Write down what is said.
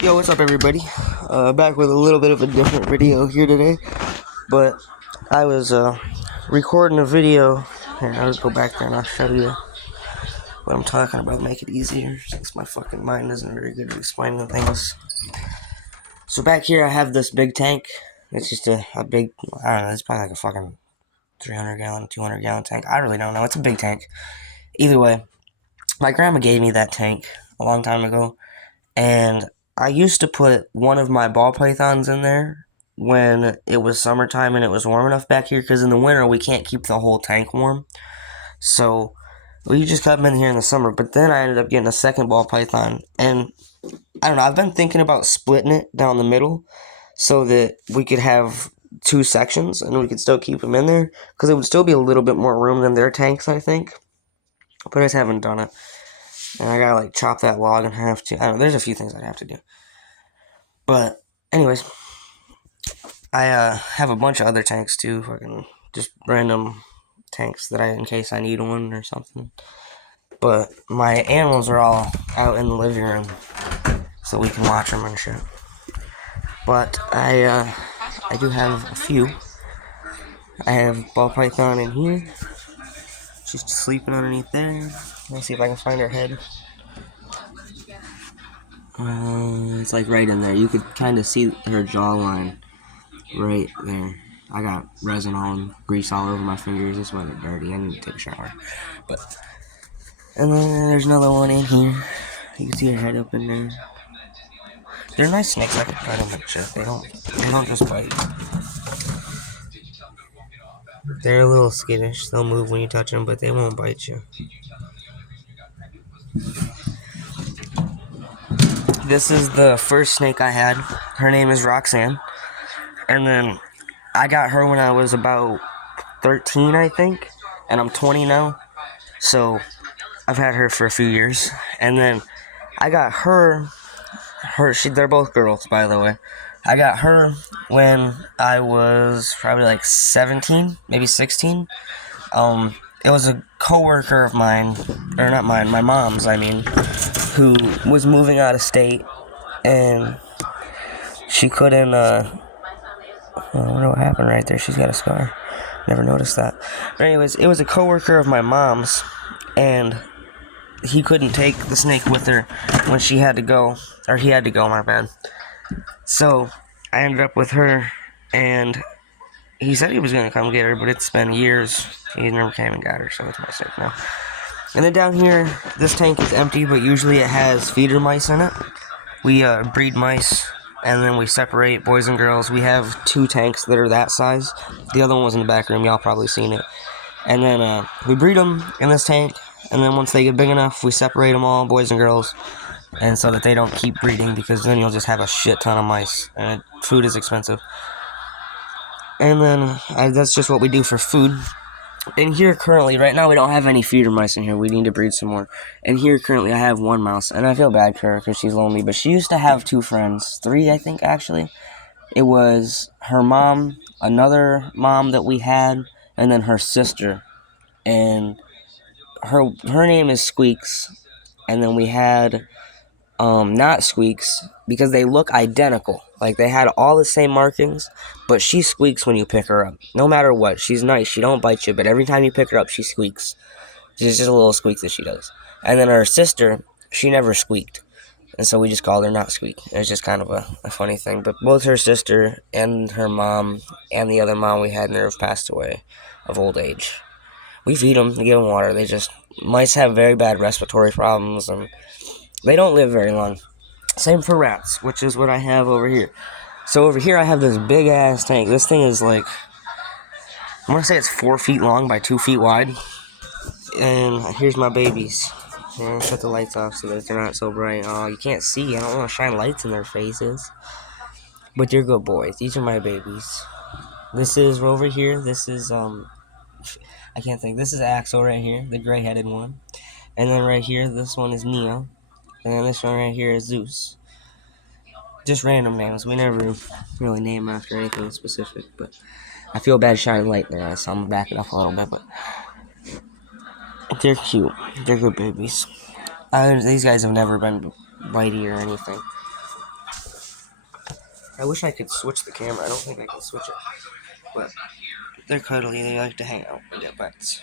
Yo, what's up, everybody? Back with a little bit of a different video here today, but I was recording a video. Here, I'll just go back there and I'll show you what I'm talking about, make it easier, since my fucking mind isn't very good at explaining things. So back here I have this big tank. It's just a big, I don't know, it's probably like a fucking 300 gallon, 200 gallon tank. I really don't know, it's a big tank. Either way, my grandma gave me that tank a long time ago, and I used to put one of my ball pythons in there when it was summertime and it was warm enough back here, because in the winter we can't keep the whole tank warm. So we just kept them in here in the summer. But then I ended up getting a second ball python, and I don't know, I've been thinking about splitting it down the middle so that we could have two sections and we could still keep them in there, because it would still be a little bit more room than their tanks, I think. But I just haven't done it. And I gotta, like, chop that log in half too. I don't know, there's a few things I'd have to do. But, anyways, I have a bunch of other tanks too, fucking just random tanks that in case I need one or something. But my animals are all out in the living room, so we can watch them and shit. But I do have a few. I have ball python in here. She's sleeping underneath there. Let's see if I can find her head. It's like right in there. You could kind of see her jawline right there. I got resin on, grease all over my fingers. This wasn't dirty. I need to take a shower. And then there's another one in here. You can see her head up in there. They're nice snakes. I can pet them and shit. They don't just bite. They're a little skittish. They'll move when you touch them, but they won't bite you. This is the first snake I had. Her name is Roxanne. And then I got her when I was about 13, I think. And I'm 20 now. So I've had her for a few years. And then I got they're both girls, by the way. I got her when I was probably like 17, maybe 16. It was a coworker of mine, or not mine, my mom's, I mean, who was moving out of state, and she couldn't, I wonder what happened right there. She's got a scar. Never noticed that. But anyways, it was a coworker of my mom's, and he couldn't take the snake with her when she had to go, or he had to go, my bad. So I ended up with her, and he said he was going to come get her, but it's been years. He never came and got her, so it's my snake now. And then down here, this tank is empty, but usually it has feeder mice in it. We breed mice, and then we separate boys and girls. We have 2 tanks that are that size. The other one was in the back room. Y'all probably seen it. And then we breed them in this tank, and then once they get big enough, we separate them all, boys and girls, and so that they don't keep breeding, because then you'll just have a shit ton of mice, and food is expensive. And then that's just what we do for food. And here currently, right now, we don't have any feeder mice in here. We need to breed some more. And here currently, I have 1 mouse, and I feel bad for her because she's lonely. But she used to have 2 friends, 3, I think, actually. It was her mom, another mom that we had, and then her sister. And her name is Squeaks. And then we had not Squeaks, because they look identical. Like, they had all the same markings, but she squeaks when you pick her up. No matter what. She's nice. She don't bite you, but every time you pick her up, she squeaks. She's just a little squeak that she does. And then her sister, she never squeaked. And so we just called her Not Squeak. It's just kind of a funny thing. But both her sister and her mom and the other mom we had in there have passed away of old age. We feed them, we give them water. Mice have very bad respiratory problems, and they don't live very long. Same for rats, which is what I have over here. So over here I have this big ass tank. This thing is like, I'm gonna say it's 4 feet long by 2 feet wide. And here's my babies. And shut the lights off so that they're not so bright. Oh, you can't see. I don't want to shine lights in their faces. But they're good boys. These are my babies. This is over here. This is I can't think. This is Axel right here, the gray-headed one. And then right here, this one is Neo. And then this one right here is Zeus. Just random names. We never really name after anything specific, but I feel bad shining light in their eyes, so I'm gonna back it up a little bit, but they're cute. They're good babies. These guys have never been bitey or anything. I wish I could switch the camera. I don't think I can switch it. But they're cuddly. They like to hang out and get pets.